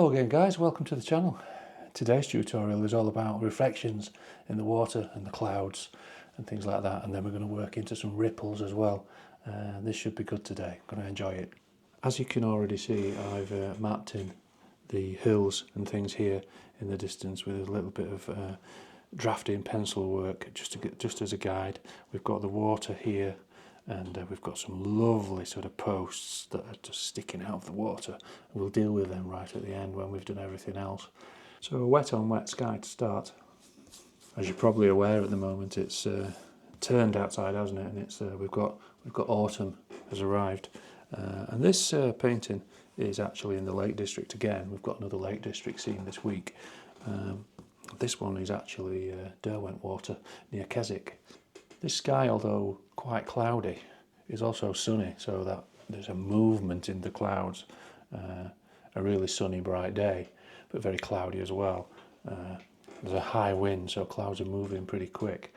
Hello again guys, welcome to the channel. Today's tutorial is all about reflections in the water and the clouds and things like that, and then we're going to work into some ripples as well. This should be good today, I'm going to enjoy it. As you can already see, I've mapped in the hills and things here in the distance with a little bit of drafting pencil work just as a guide. We've got the water here, and we've got some lovely sort of posts that are just sticking out of the water. We'll deal with them right at the end when we've done everything else. So a wet on wet sky to start. As you're probably aware at the moment, it's turned outside, hasn't it? And it's we've got autumn has arrived, and this painting is actually in the Lake District again. We've got another Lake District scene this week. This one is actually Derwent Water near Keswick. This sky, although quite cloudy, is also sunny, so that there's a movement in the clouds. A really sunny, bright day, but very cloudy as well. There's a high wind, so clouds are moving pretty quick.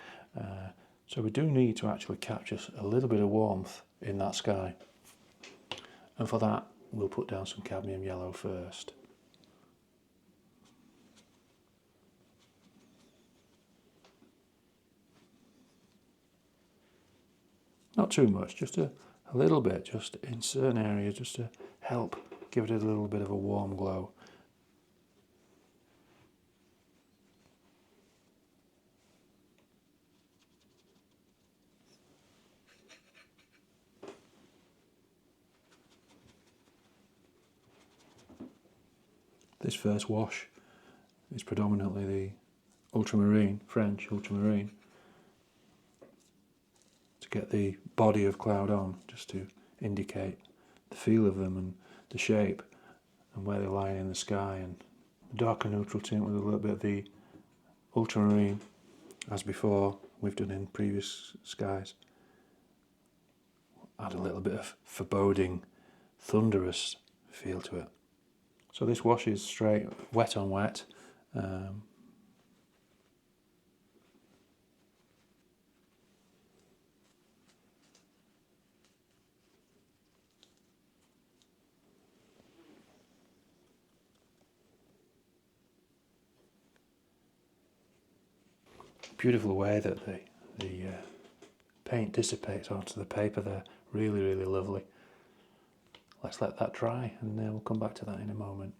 So we do need to actually capture a little bit of warmth in that sky. And for that, we'll put down some cadmium yellow first. Not too much, just a little bit, just in certain areas, just to help give it a little bit of a warm glow. This first wash is predominantly the ultramarine, French ultramarine, to get the body of cloud on, just to indicate the feel of them and the shape and where they're lying in the sky, and darker neutral tint with a little bit of the ultramarine, as before we've done in previous skies. Add a little bit of foreboding, thunderous feel to it. So this wash is straight wet on wet. Beautiful way that the paint dissipates onto the paper there. Really, really lovely. Let's let that dry, and then we'll come back to that in a moment.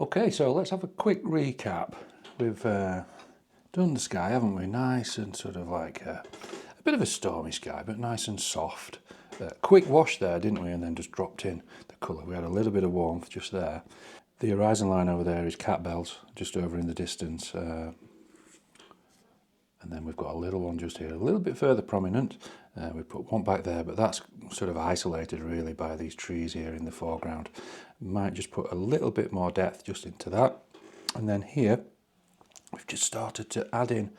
Okay, so let's have a quick recap. we've done the sky, haven't we? Nice and sort of like a bit of a stormy sky, but nice and soft. Quick wash there, didn't we? And then just dropped in the colour. We had a little bit of warmth just there. The horizon line over there is cat bells, just over in the distance. And then we've got a little one just here, a little bit further prominent. We put one back there, but that's sort of isolated really by these trees here in the foreground. Might just put a little bit more depth just into that. And then here, we've just started to add in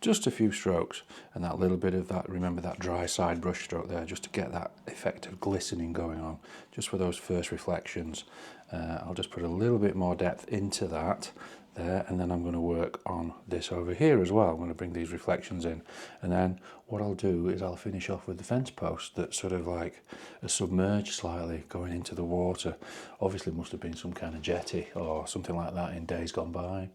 just a few strokes and that little bit of that, remember that dry side brush stroke there, just to get that effect of glistening going on, just for those first reflections. I'll just put a little bit more depth into that there, and then I'm going to work on this over here as well. I'm going to bring these reflections in, and then what I'll do is I'll finish off with the fence post that's sort of like a submerged slightly going into the water. Obviously must have been some kind of jetty or something like that in days gone by.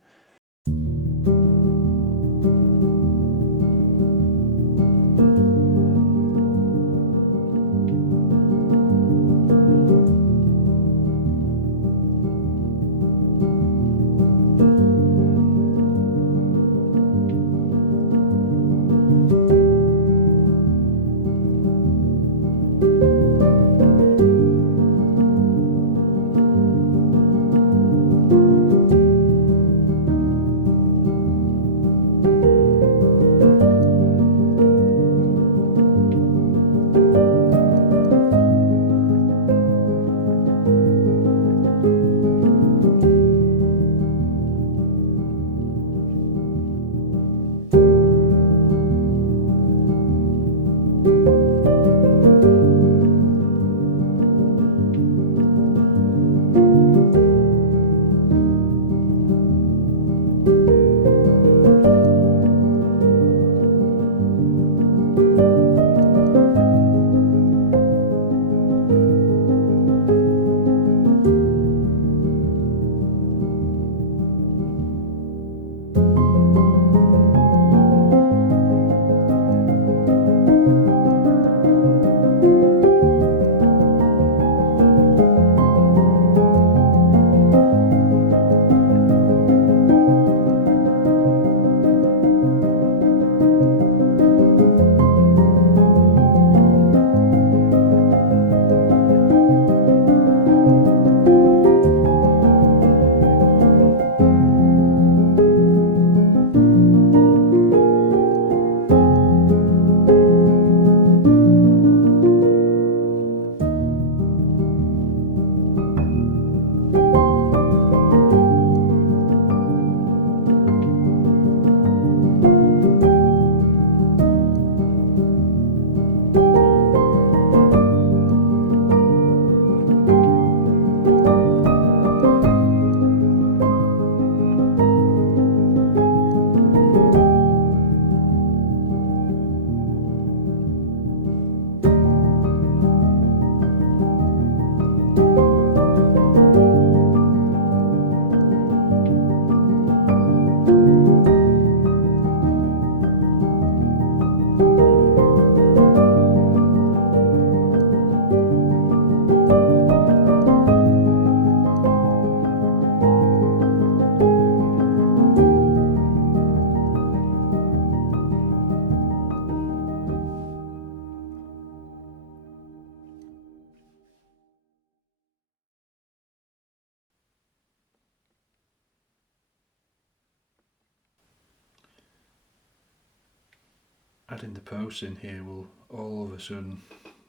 Adding the posts in here will all of a sudden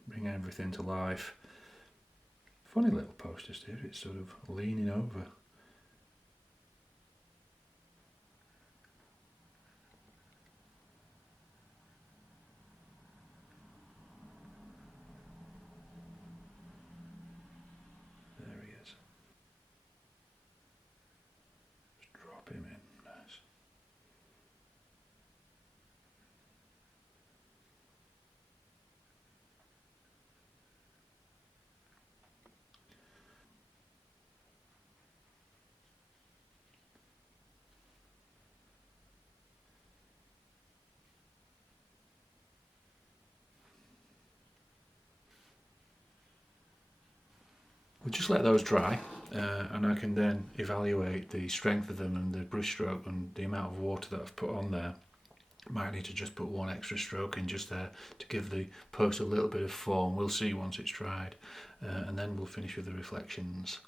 bring everything to life. Funny little post just here, it's sort of leaning over. There he is. Just drop him in, nice. We'll just let those dry, and I can then evaluate the strength of them and the brush stroke and the amount of water that I've put on there. Might need to just put one extra stroke in just there to give the post a little bit of form. We'll see once it's dried, and then we'll finish with the reflections.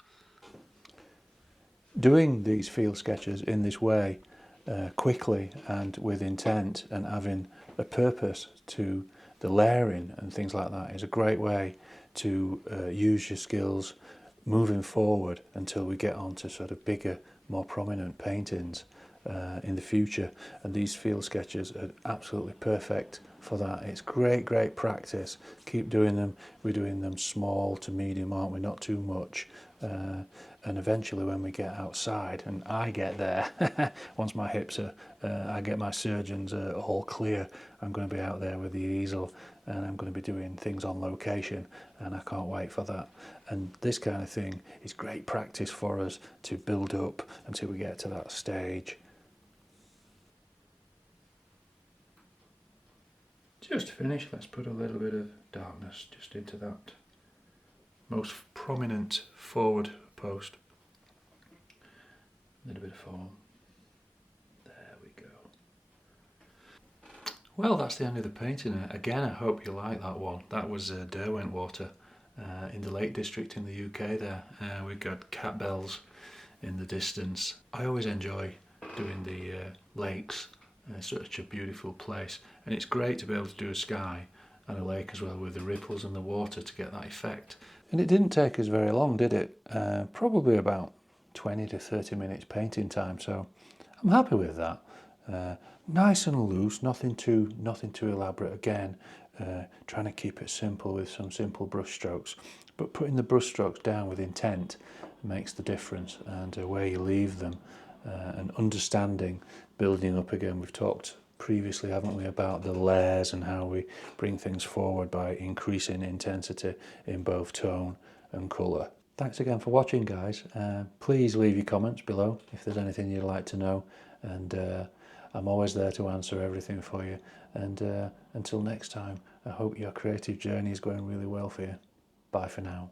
Doing these field sketches in this way, quickly and with intent, and having a purpose to the layering and things like that, is a great way to use your skills moving forward until we get on to sort of bigger, more prominent paintings in the future. And these field sketches are absolutely perfect for that. It's great practice. Keep doing them. We're doing them small to medium, aren't we? Not too much. And eventually when we get outside, and I get there, once my hips are, I get my surgeons all clear, I'm going to be out there with the easel, and I'm going to be doing things on location, and I can't wait for that. And this kind of thing is great practice for us to build up until we get to that stage. Just to finish, let's put a little bit of darkness just into that most prominent forward post. A little bit of form. There we go. Well, that's the end of the painting. Again, I hope you like that one. That was Derwent Water in the Lake District in the UK there. We've got cat bells in the distance. I always enjoy doing the lakes. Such a beautiful place, and it's great to be able to do a sky and a lake as well with the ripples and the water to get that effect. And it didn't take us very long, did it? Probably about 20 to 30 minutes painting time, so I'm happy with that. Nice and loose, nothing too elaborate. Again, trying to keep it simple with some simple brush strokes, but putting the brush strokes down with intent makes the difference, and where you leave them. And understanding, building up again. We've talked previously, haven't we, about the layers and how we bring things forward by increasing intensity in both tone and colour. Thanks again for watching, guys. Please leave your comments below if there's anything you'd like to know, and I'm always there to answer everything for you. And until next time, I hope your creative journey is going really well for you. Bye for now.